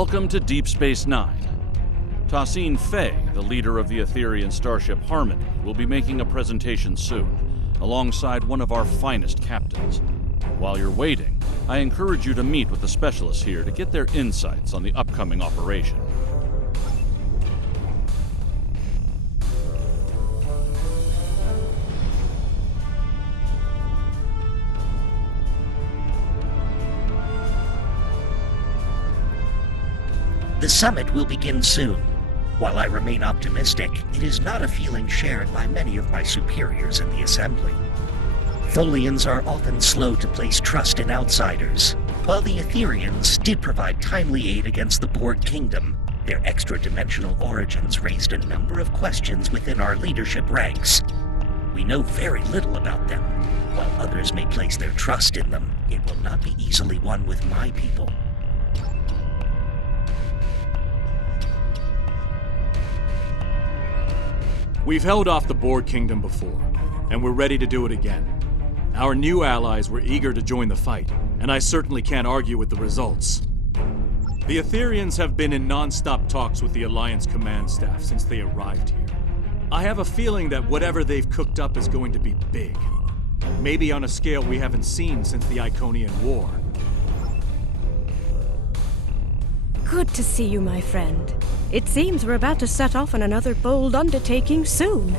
Welcome to Deep Space Nine. Tassine Fay, the leader of the Aetherian starship Harmony, will be making a presentation soon, alongside one of our finest captains. While you're waiting, I encourage you to meet with the specialists here to get their insights on the upcoming operation. The summit will begin soon. While I remain optimistic, it is not a feeling shared by many of my superiors in the Assembly. Tholians are often slow to place trust in outsiders. While the Aetherians did provide timely aid against the Borg Kingdom, their extra-dimensional origins raised a number of questions within our leadership ranks. We know very little about them. While others may place their trust in them, it will not be easily won with my people. We've held off the Borg Kingdom before, and we're ready to do it again. Our new allies were eager to join the fight, and I certainly can't argue with the results. The Aetherians have been in non-stop talks with the Alliance command staff since they arrived here. I have a feeling that whatever they've cooked up is going to be big. Maybe on a scale we haven't seen since the Iconian War. Good to see you, my friend. It seems we're about to set off on another bold undertaking soon.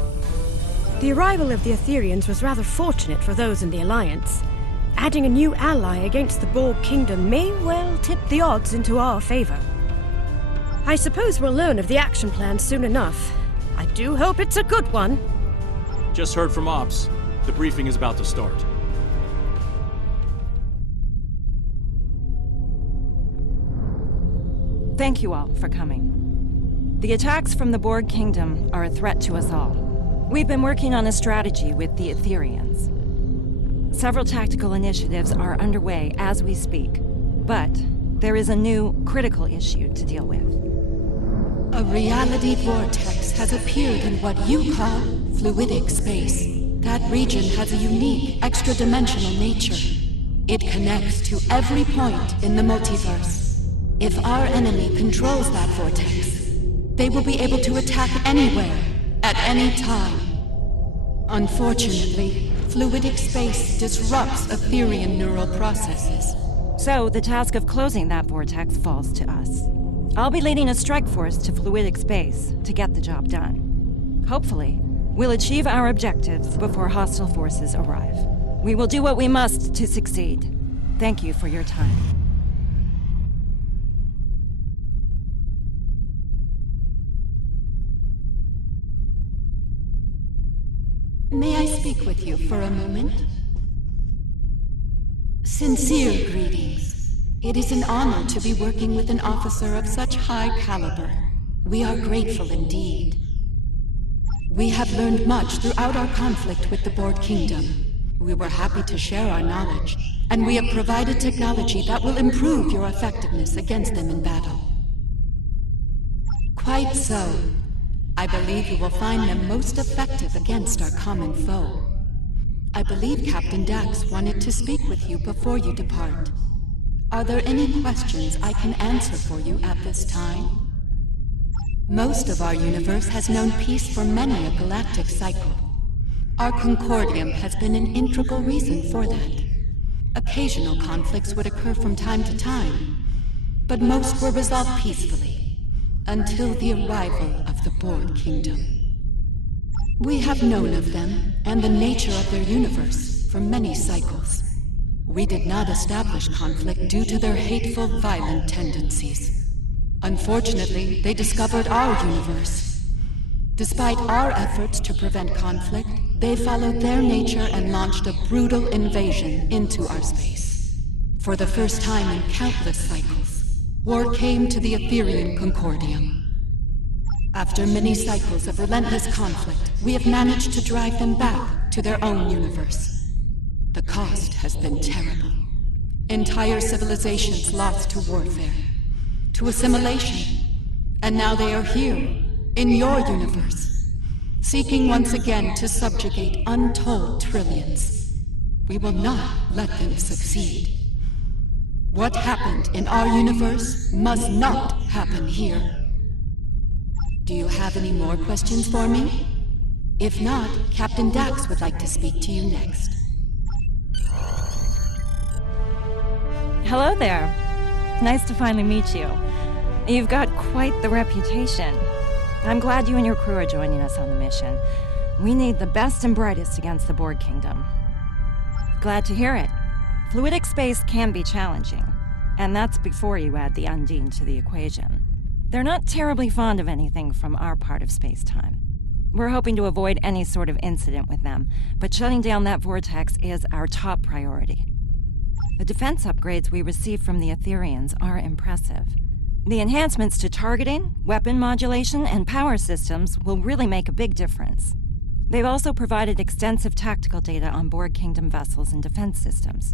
The arrival of the Aetherians was rather fortunate for those in the Alliance. Adding a new ally against the Borg Kingdom may well tip the odds into our favor. I suppose we'll learn of the action plan soon enough. I do hope it's a good one. Just heard from Ops. The briefing is about to start. Thank you all for coming. The attacks from the Borg Kingdom are a threat to us all. We've been working on a strategy with the Aetherians. Several tactical initiatives are underway as we speak, but there is a new, critical issue to deal with. A reality vortex has appeared in what you call fluidic space. That region has a unique, extra-dimensional nature. It connects to every point in the multiverse. If our enemy controls that vortex, they will be able to attack anywhere, at any time. Unfortunately, fluidic space disrupts Aetherian neural processes. So, the task of closing that vortex falls to us. I'll be leading a strike force to fluidic space to get the job done. Hopefully, we'll achieve our objectives before hostile forces arrive. We will do what we must to succeed. Thank you for your time. May I speak with you for a moment? Sincere greetings. It is an honor to be working with an officer of such high caliber. We are grateful indeed. We have learned much throughout our conflict with the Borg Kingdom. We were happy to share our knowledge, and we have provided technology that will improve your effectiveness against them in battle. Quite so. I believe you will find them most effective against our common foe. I believe Captain Dax wanted to speak with you before you depart. Are there any questions I can answer for you at this time? Most of our universe has known peace for many a galactic cycle. Our Concordium has been an integral reason for that. Occasional conflicts would occur from time to time, but most were resolved peacefully. Until the arrival of the Borg Kingdom. We have known of them and the nature of their universe for many cycles. We did not establish conflict due to their hateful, violent tendencies. Unfortunately, they discovered our universe. Despite our efforts to prevent conflict, they followed their nature and launched a brutal invasion into our space. For the first time in countless cycles, war came to the Aetherian Concordium. After many cycles of relentless conflict, we have managed to drive them back to their own universe. The cost has been terrible. Entire civilizations lost to warfare, to assimilation, and now they are here, in your universe, seeking once again to subjugate untold trillions. We will not let them succeed. What happened in our universe must not happen here. Do you have any more questions for me? If not, Captain Dax would like to speak to you next. Hello there. Nice to finally meet you. You've got quite the reputation. I'm glad you and your crew are joining us on the mission. We need the best and brightest against the Borg Kingdom. Glad to hear it. Fluidic space can be challenging, and that's before you add the Undine to the equation. They're not terribly fond of anything from our part of space-time. We're hoping to avoid any sort of incident with them, but shutting down that vortex is our top priority. The defense upgrades we received from the Aetherians are impressive. The enhancements to targeting, weapon modulation, and power systems will really make a big difference. They've also provided extensive tactical data on Borg Kingdom vessels and defense systems.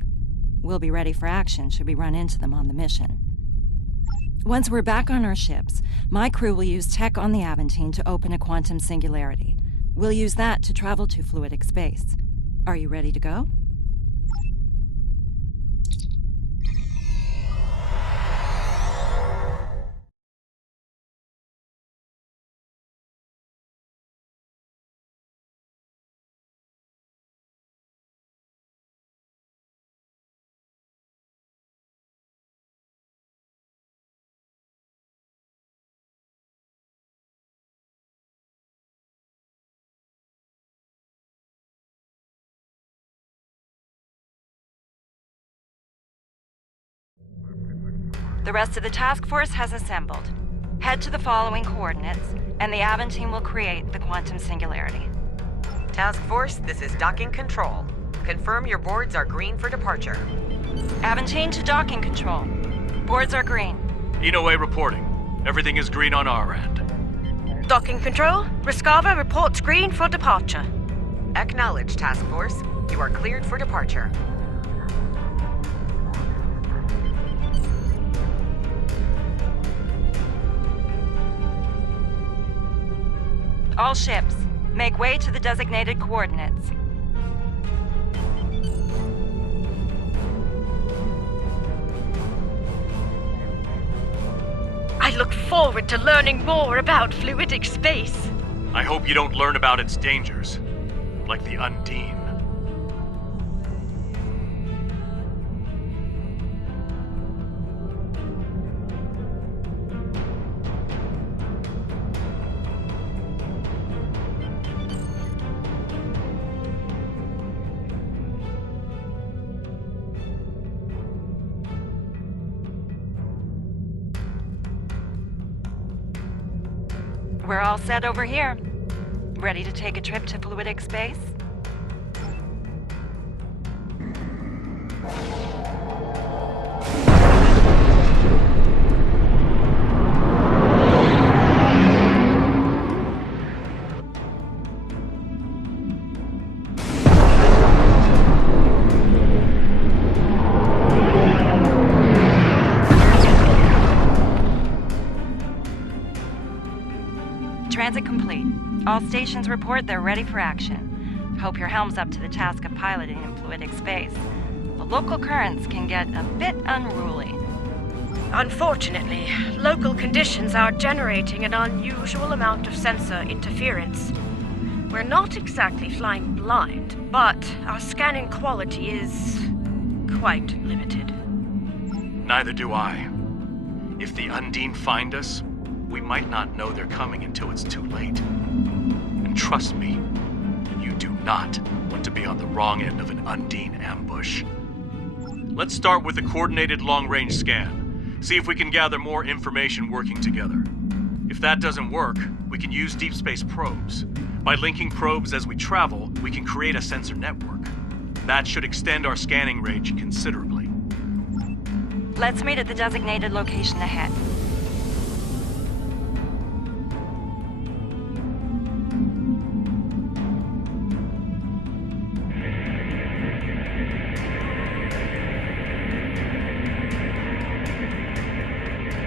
We'll be ready for action should we run into them on the mission. Once we're back on our ships, my crew will use tech on the Aventine to open a quantum singularity. We'll use that to travel to fluidic space. Are you ready to go? The rest of the task force has assembled. Head to the following coordinates, and the Aventine will create the quantum singularity. Task Force, this is docking control. Confirm your boards are green for departure. Aventine to docking control. Boards are green. Inoue reporting. Everything is green on our end. Docking control, Riskava reports green for departure. Acknowledge, Task Force. You are cleared for departure. All ships, make way to the designated coordinates. I look forward to learning more about fluidic space. I hope you don't learn about its dangers, like the Undine. We're all set over here. Ready to take a trip to fluidic space? Transit complete. All stations report they're ready for action. Hope your helm's up to the task of piloting in fluidic space. The local currents can get a bit unruly. Unfortunately, local conditions are generating an unusual amount of sensor interference. We're not exactly flying blind, but our scanning quality is quite limited. Neither do I. If the Undine find us, we might not know they're coming until it's too late. And trust me, you do not want to be on the wrong end of an Undine ambush. Let's start with a coordinated long-range scan. See if we can gather more information working together. If that doesn't work, we can use deep space probes. By linking probes as we travel, we can create a sensor network. That should extend our scanning range considerably. Let's meet at the designated location ahead.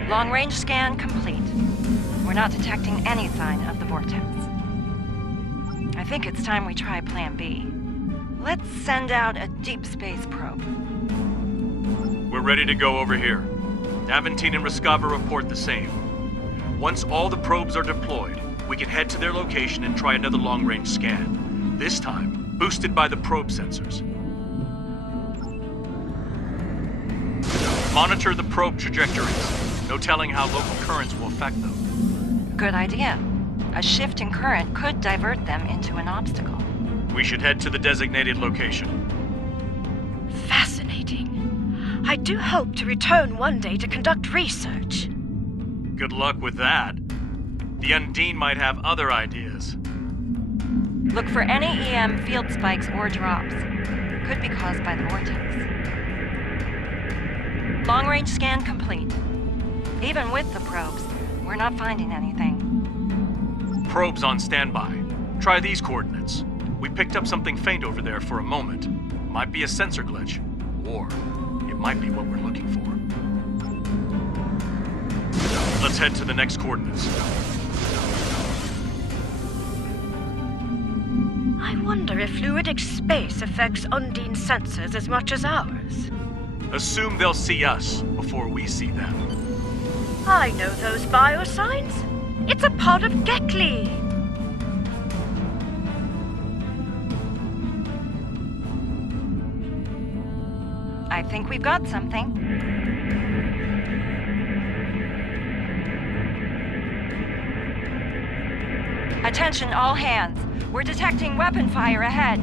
Long-range scan complete. We're not detecting any sign of the vortex. I think it's time we try Plan B. Let's send out a deep space probe. We're We're ready to go over here. Aventine and Rescava report the same. Once all the probes are deployed, we can head to their location and try another long-range scan. This time, boosted by the probe sensors. Monitor the probe trajectories. No telling how local currents will affect them. Good idea. A shift in current could divert them into an obstacle. We should head to the designated location. Fascinating. I do hope to return one day to conduct research. Good luck with that. The Undine might have other ideas. Look for any EM field spikes or drops. Could be caused by the vortex. Long-range scan complete. Even with the probes, we're not finding anything. Probes on standby. Try these coordinates. We picked up something faint over there for a moment. Might be a sensor glitch, or it might be what we're looking for. Let's head to the next coordinates. I wonder if fluidic space affects Undine sensors as much as ours. Assume they'll see us before we see them. I know those biosigns. It's a pod of Gekli. I think we've got something. Attention all hands. We're detecting weapon fire ahead.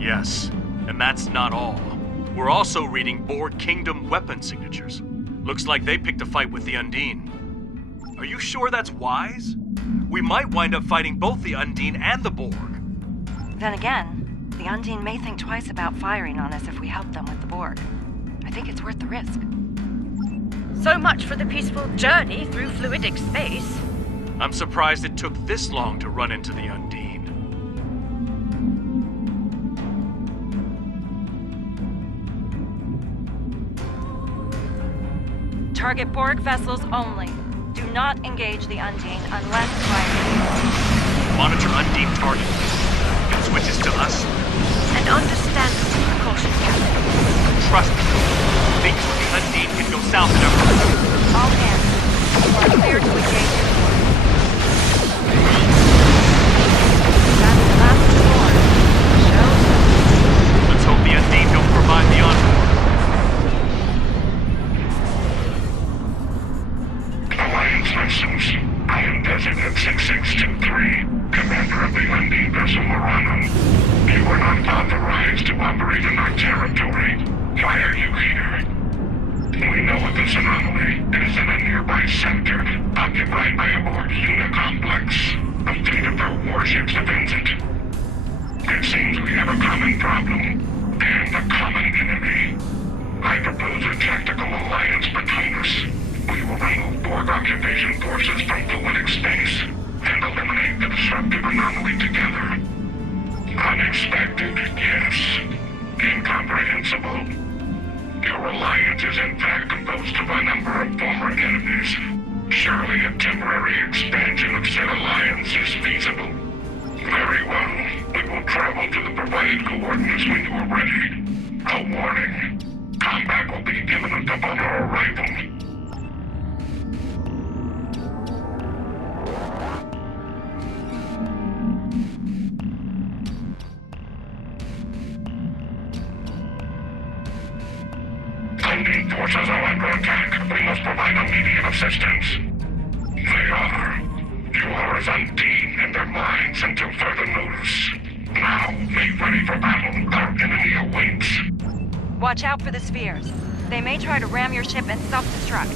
Yes, and that's not all. We're also reading Borg Kingdom weapon signatures. Looks like they picked a fight with the Undine. Are you sure that's wise? We might wind up fighting both the Undine and the Borg. Then again, the Undine may think twice about firing on us if we help them with the Borg. I think it's worth the risk. So much for the peaceful journey through fluidic space. I'm surprised it took this long to run into the Undine. Target Borg vessels only. Do not engage the Undine unless firing. Monitor Undine target. If it switches to us, An understandable precaution, Captain. trust me. Things with the Undine can go south in a hurry. All hands. You are clear to engage the Borg. That's the last of the Borg. Show. Let's hope the Undine don't provide the encore. Alliance vessels. I am Designate 6623, Commander of the Undine vessel Morano. You are not authorized to operate in our territory. Why are you here? We know of this anomaly. It is in a nearby sector, occupied by a Borg unit complex. A fleet of their warships defends it. It seems we have a common problem, and a common enemy. I propose a tactical alliance between us. We will remove Borg occupation forces from fluidic space, and eliminate the disruptive anomaly together. Unexpected, yes. Incomprehensible. Your alliance is in fact composed of a number of former enemies. Surely a temporary expansion of said alliance is feasible. Very well. We will travel to the provided coordinates when you are ready. A warning. Combat will be imminent upon our arrival. Undine forces are under attack. We must provide immediate assistance. They are. Yours Undine in their minds until further notice. Now, make ready for battle. Our enemy awaits. Watch out for the spheres. They may try to ram your ship and self-destruct.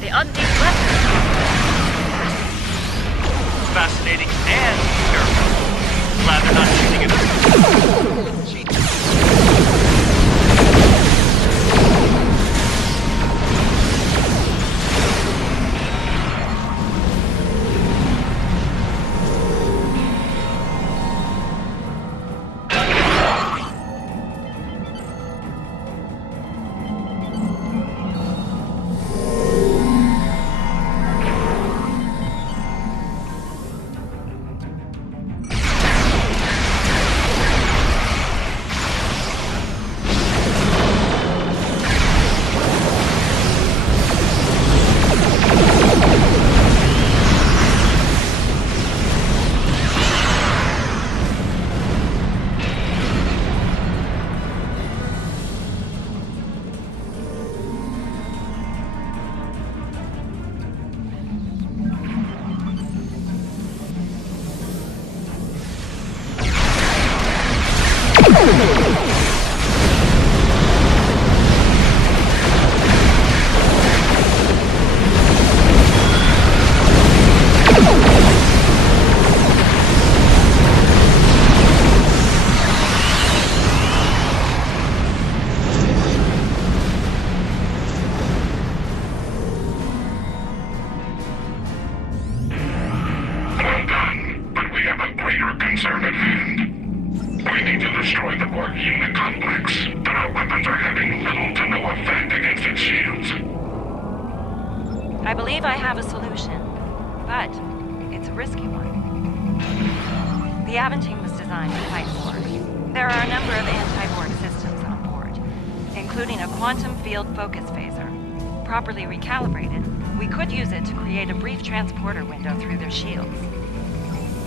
The Undine weapons. Fascinating and terrifying. Glad they're not shooting at us. We need to destroy the Borg unit complex, but our weapons are having little to no effect against its shields. I believe I have a solution, but it's a risky one. The Aventine was designed to fight Borg. There are a number of anti-Borg systems on board, including a quantum field focus phaser. Properly recalibrated, we could use it to create a brief transporter window through their shields.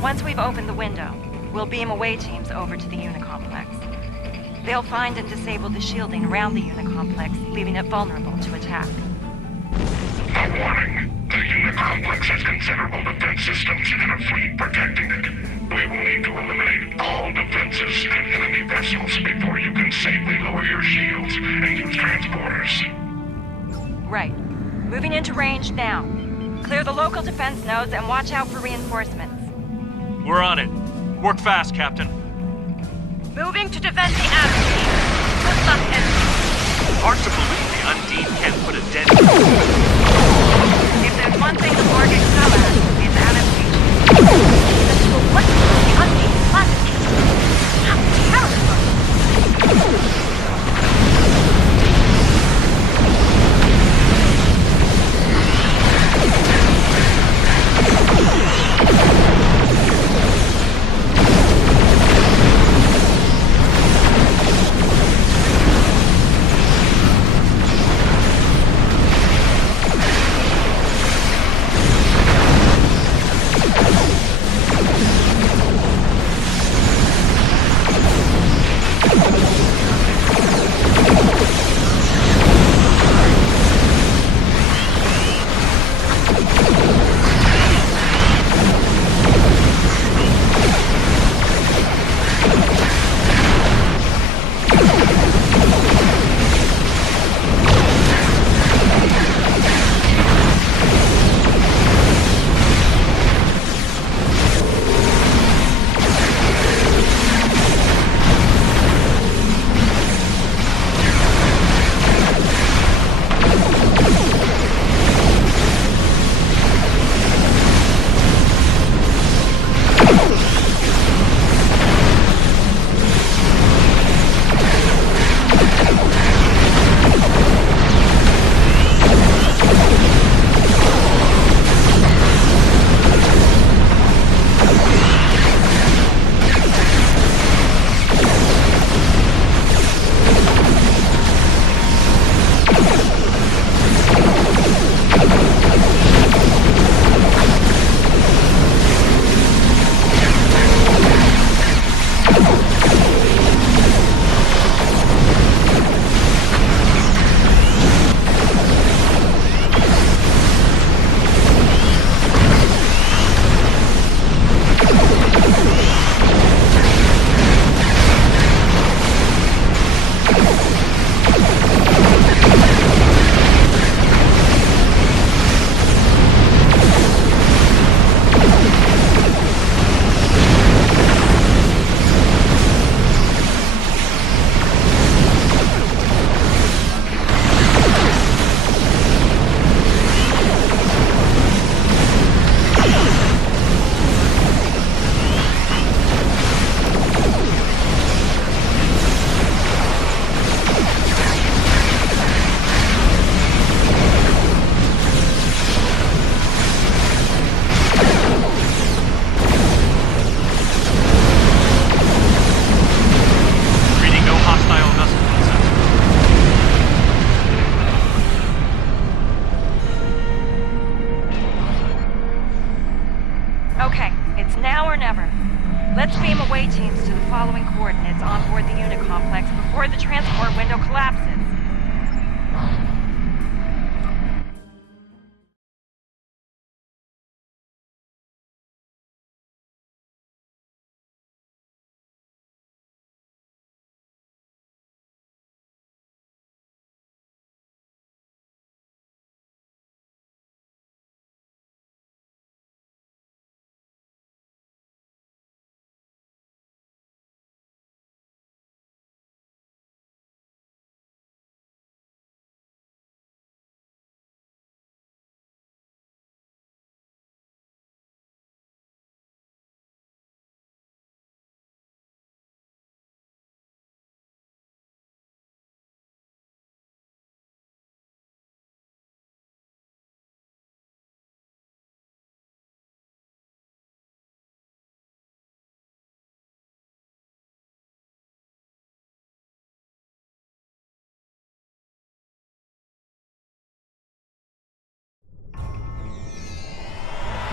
Once we've opened the window, we'll beam away teams over to the Unicomplex. They'll find and disable the shielding around the Unicomplex, leaving it vulnerable to attack. A warning. The unit complex has considerable defense systems and a fleet protecting it. We will need to eliminate all defenses and enemy vessels before you can safely lower your shields and use transporters. Right. Moving into range now. Clear the local defense nodes and watch out for reinforcements. We're on it. Work fast, Captain. Moving to defend the Aventine. Good luck, enemy. Hard to believe the Undine can't put a dent. If there's one thing the Borg excel at, it's adaptation. But what is the Undine platitude? How terrible! Let's beam away teams to the following coordinates on board the unit complex before the transport window collapses.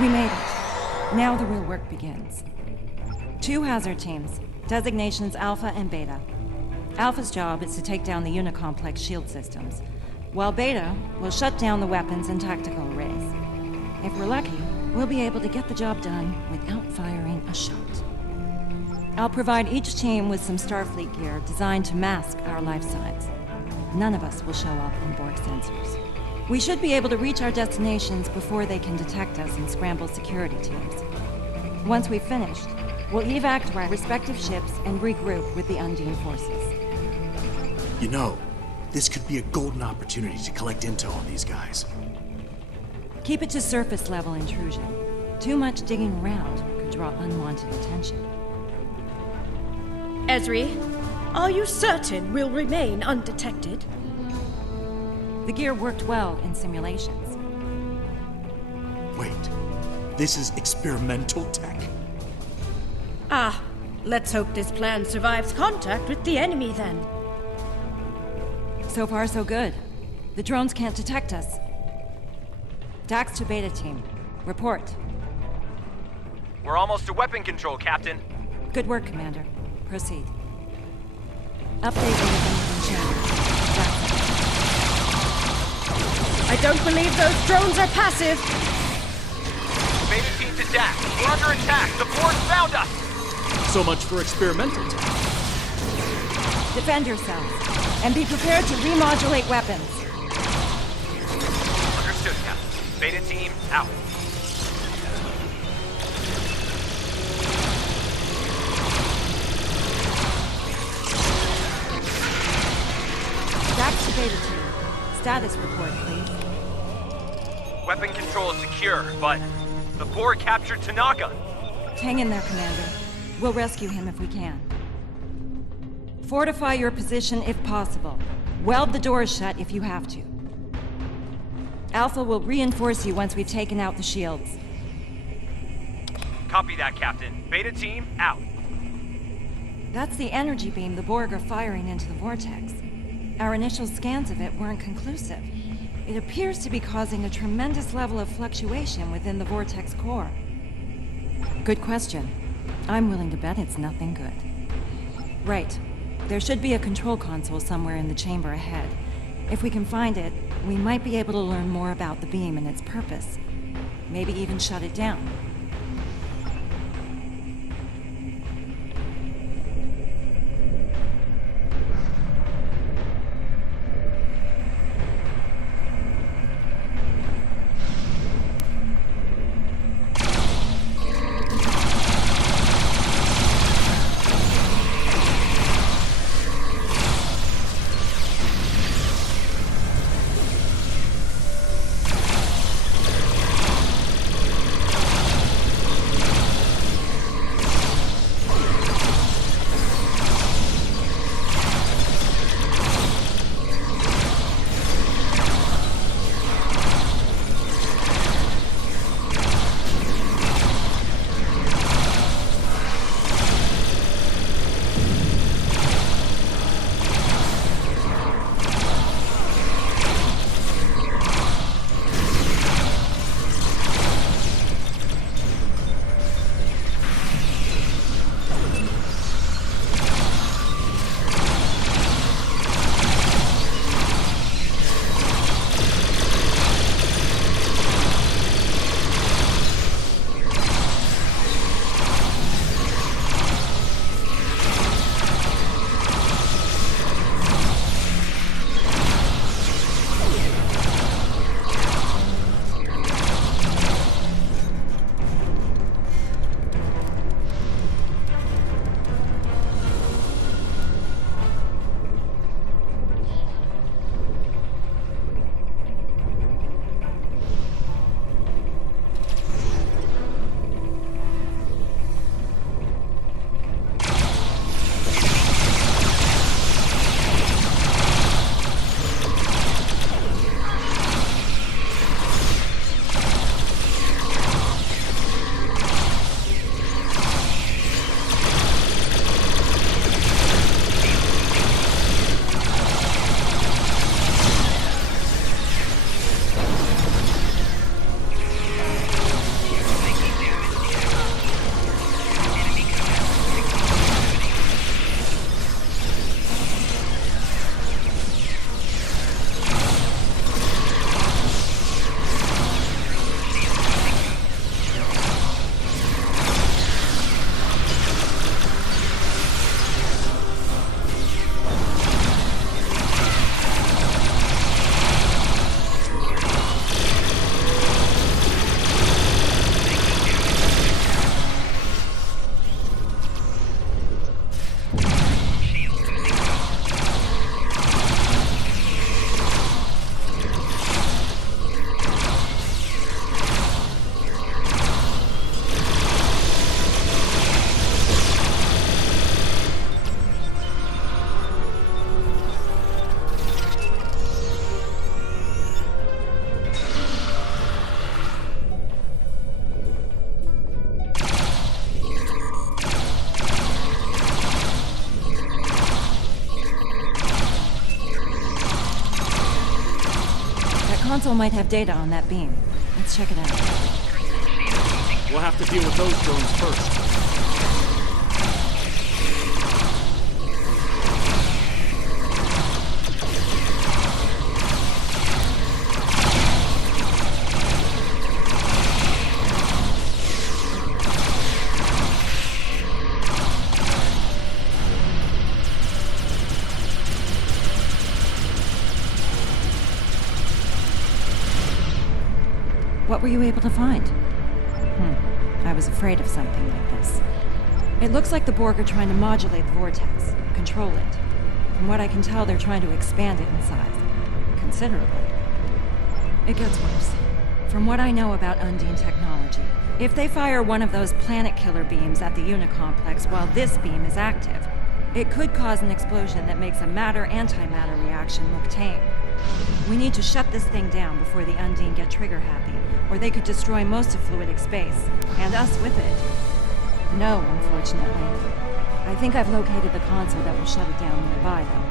We made it. Now the real work begins. 2 hazard teams, designations Alpha and Beta. Alpha's job is to take down the Unicomplex shield systems, while Beta will shut down the weapons and tactical arrays. If we're lucky, we'll be able to get the job done without firing a shot. I'll provide each team with some Starfleet gear designed to mask our life signs. None of us will show up in Borg sensors. We should be able to reach our destinations before they can detect us and scramble security teams. Once we've finished, we'll evac to our respective ships and regroup with the Undine forces. You know, this could be a golden opportunity to collect intel on these guys. Keep it to surface level intrusion. Too much digging around could draw unwanted attention. Ezri, are you certain we'll remain undetected? The gear worked well in simulations. Wait, this is experimental tech? Ah, let's hope this plan survives contact with the enemy then. So far, so good. The drones can't detect us. Dax to Beta team. Report. We're almost to weapon control, Captain. Good work, Commander. Proceed. Update anything chambers. Dax. I don't believe those drones are passive. Beta team to Dax. We're under attack. The Borg found us. So much for experimental tech. Defend yourselves, and be prepared to remodulate weapons. Understood, Captain. Beta team, out. Dax to Beta team. Status report, please. Weapon control is secure, but the Borg captured Tanaka. Hang in there, Commander. We'll rescue him if we can. Fortify your position if possible. Weld the doors shut if you have to. Alpha will reinforce you once we've taken out the shields. Copy that, Captain. Beta team, out. That's the energy beam the Borg are firing into the vortex. Our initial scans of it weren't conclusive. It appears to be causing a tremendous level of fluctuation within the vortex core. Good question. I'm willing to bet it's nothing good. Right. There should be a control console somewhere in the chamber ahead. If we can find it, we might be able to learn more about the beam and its purpose. Maybe even shut it down. console might have data on that beam. Let's check it out. We'll have to deal with those drones first. What were you able to find? I was afraid of something like this. It looks like the Borg are trying to modulate the vortex, control it. From what I can tell, they're trying to expand it in size. Considerably. It gets worse. From what I know about Undine technology, if they fire one of those planet killer beams at the Unicomplex while this beam is active, it could cause an explosion that makes a matter-antimatter reaction look tame. We need to shut this thing down before the Undine get trigger-happy, or they could destroy most of fluidic space, and us with it. No, unfortunately. I think I've located the console that will shut it down nearby, though.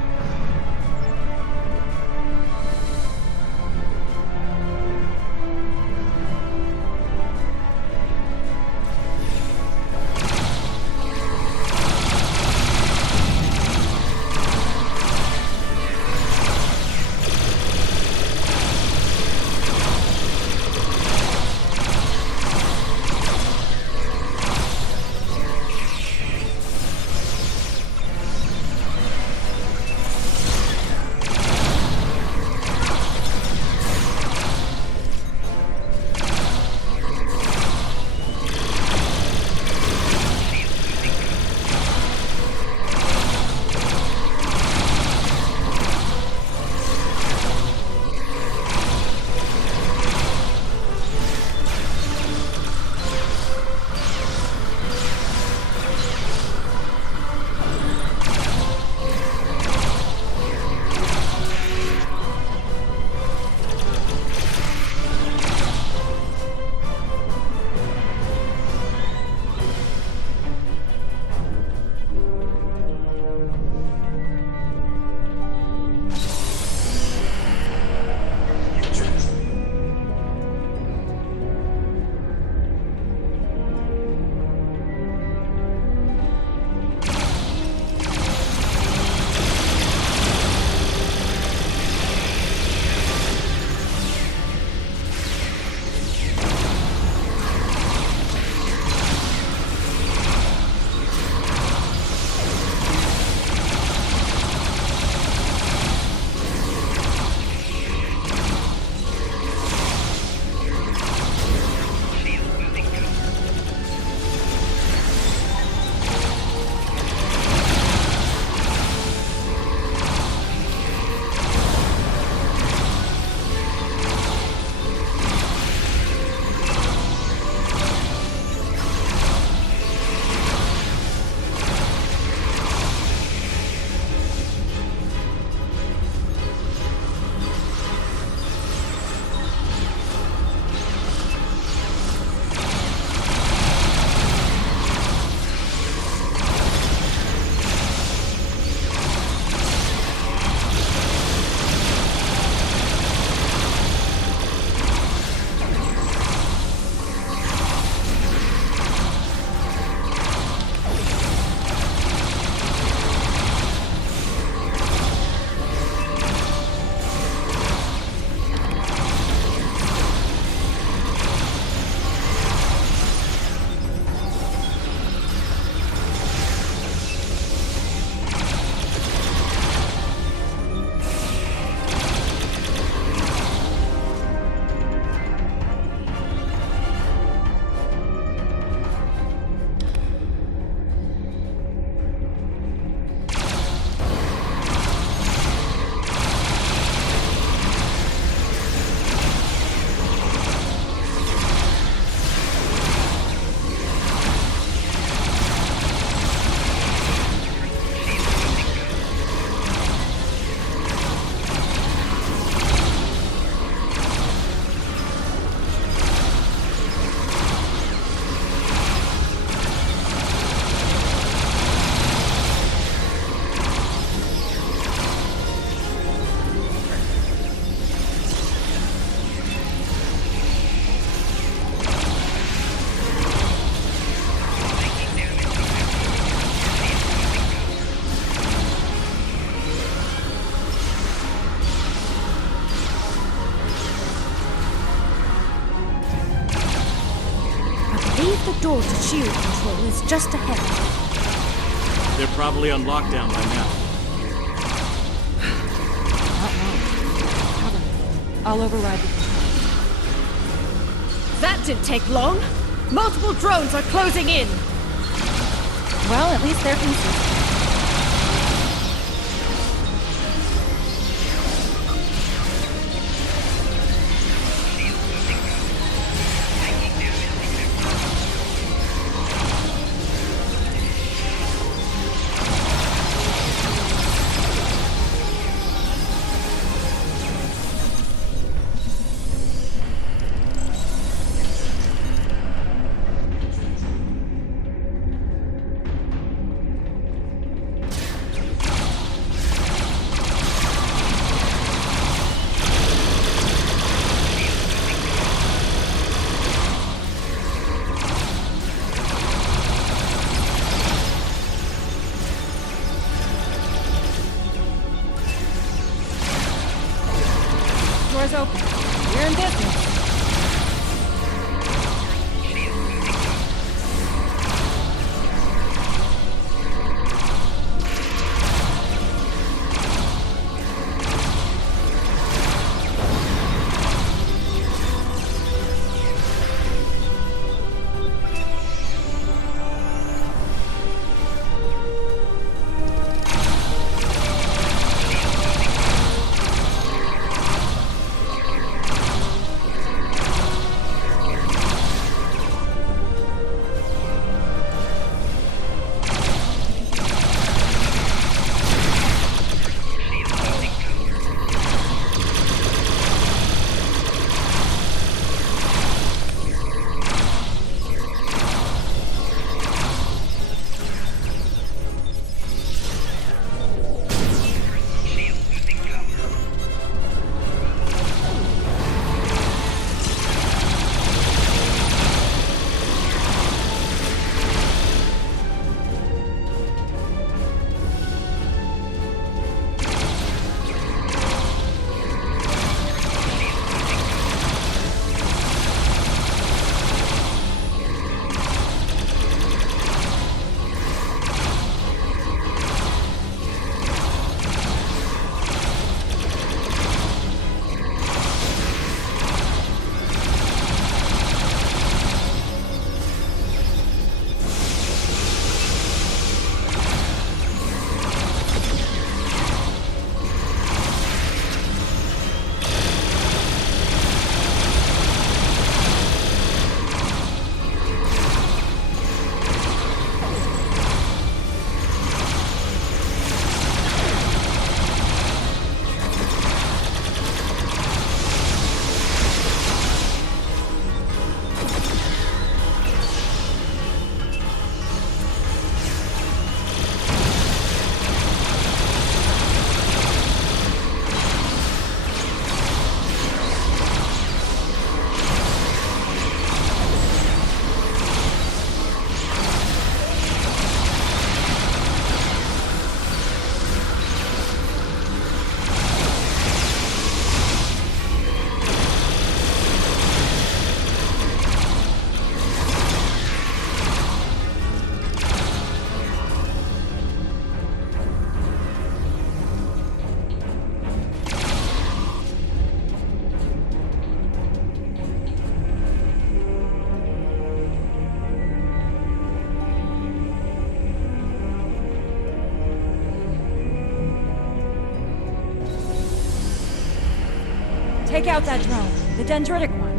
door to shield control is just ahead. They're probably on lockdown by now. Not wrong. Cover me. I'll override the control. That didn't take long. Multiple drones are closing in. Well, at least they're consistent. Doors open. We're in business. Take out that drone, the dendritic one.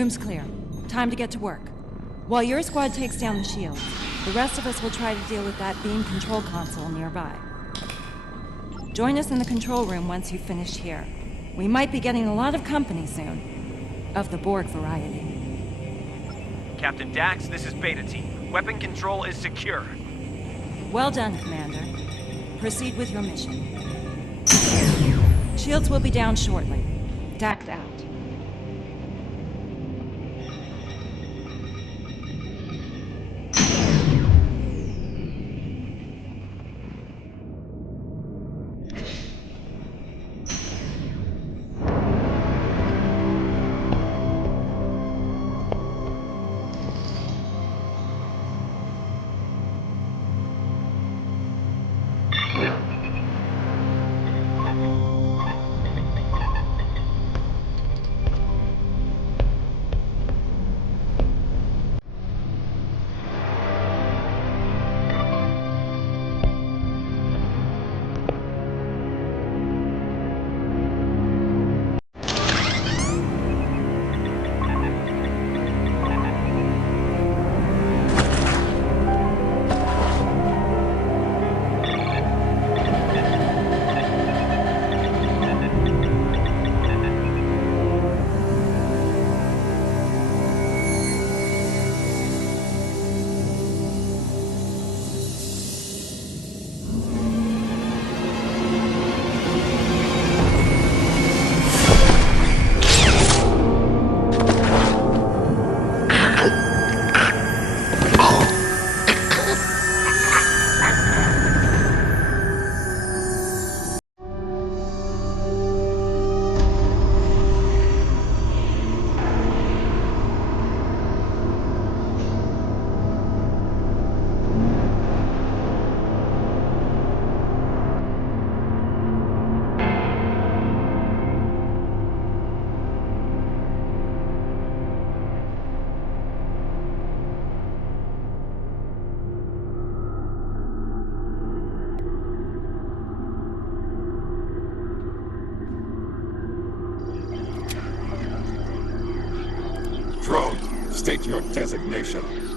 Room's clear. Time to get to work. While your squad takes down the shields, the rest of us will try to deal with that beam control console nearby. Join us in the control room once you've finished here. We might be getting a lot of company soon. Of the Borg variety. Captain Dax, this is Beta Team. Weapon control is secure. Well done, Commander. Proceed with your mission. Shields will be down shortly. Dax out. Drone, state your designation.